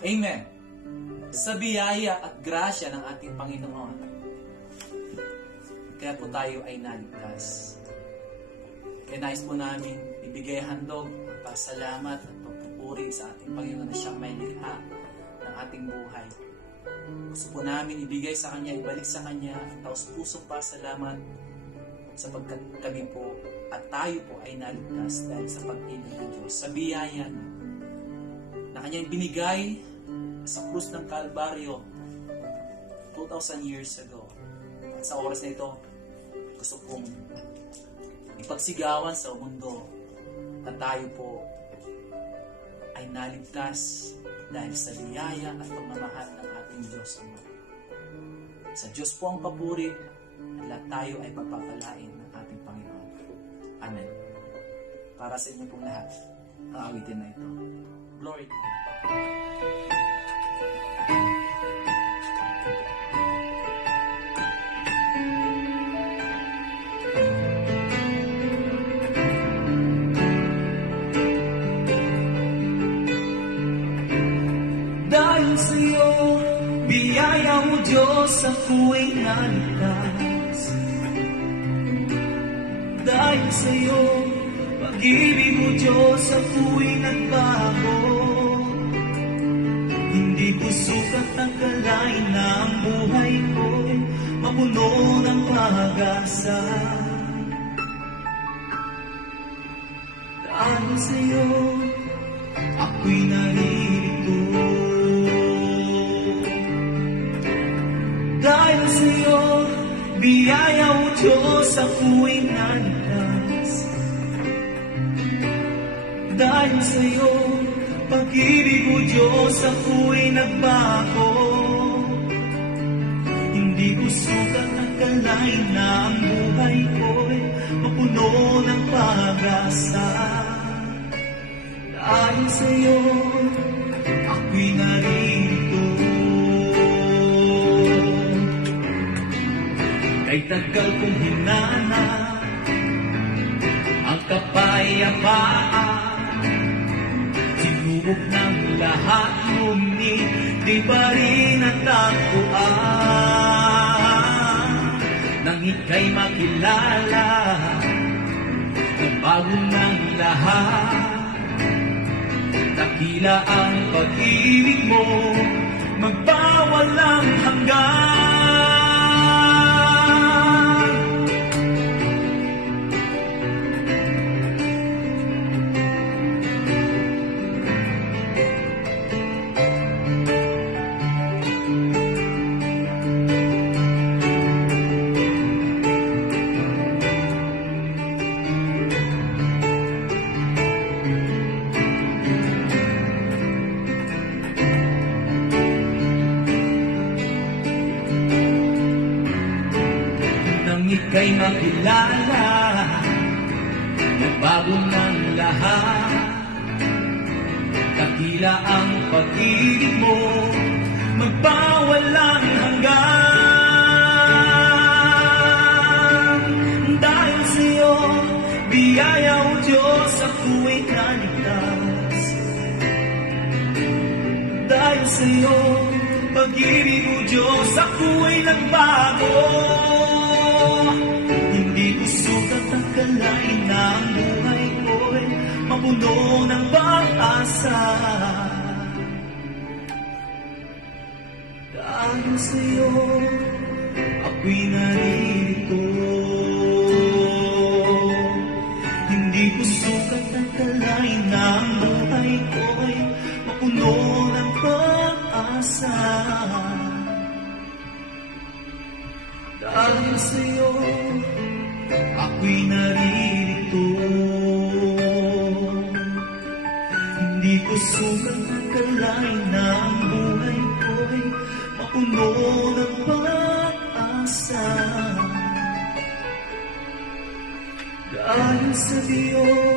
Amen. Sa biyaya at grasya ng ating Panginoon, kaya po tayo ay naligtas. Kaya nais po namin ibigay handog, pasalamat at pagpupuri sa ating Panginoon na siyang may likha ng ating buhay. Gusto po namin ibigay sa Kanya, ibalik sa Kanya ang taos-pusong pasalamat sapagkat kami po at tayo po ay naligtas dahil sa pag-ibig ng Diyos, sa biyaya na Kanyang binigay sa krus ng Kalbaryo 2,000 years ago. At sa oras na ito, gusto kong ipagsigawan sa mundo na tayo po ay naligtas dahil sa biyaya at pagmamahal ng ating Diyos Ama. Sa Diyos po ang papuri at lahat tayo ay pagpapalain ng ating Panginoon. Amen. Para sa inyo pong lahat, ang awitin na ito. Glory to God. Dahil sa'yo, biyaya mo Diyos, ako'y naligtas. Dahil sa'yo, pag-ibig mo Diyos, ako'y nagbago. Hindi ko sukat ang kalain na ang buhay ko'y mapuno ng pag-asa. Dahil sa'yo, ako'y narito. Dahil sa'yo, biyaya mo Diyos, ako'y naligtas. Dahil sa'yo, pag-ibig mo Diyos, ako'y nagbago. Hindi ko sukat ang kalain na ang buhay ko'y mapuno ng pag-asa. Dahil sa'yo, ako'y narito. Kay tagal kong hinanap ang kapayapaan, sinubok ng lahat, ngunit di pa rin natagpuan. Nang ika'y makilala, nagbago ng lahat. Dakila ang pag-ibig mo, magbawalang hanggan. Ika'y makilala, nagbago ng lahat. Dakila ang pag-ibig mo, magbawalang hanggan. Dahil sa'yo, biyaya o Diyos, ako'y naligtas. Dahil sa'yo, pag-ibig mo Diyos, ako'y nagbago. Hindi ko sukat ang kalain na ang buhay ko'y mapuno ng pag-asa. Dahil sa'yo, ako'y narito. Hindi ko sukat ang kalain na ang buhay ko'y mapuno ng pag-asa. Dahil sa'yo, ako'y naririto. Hindi ko sukat ang kalain na ang buhay ko'y mapuno ng pag-asa. Dahil sa Diyos,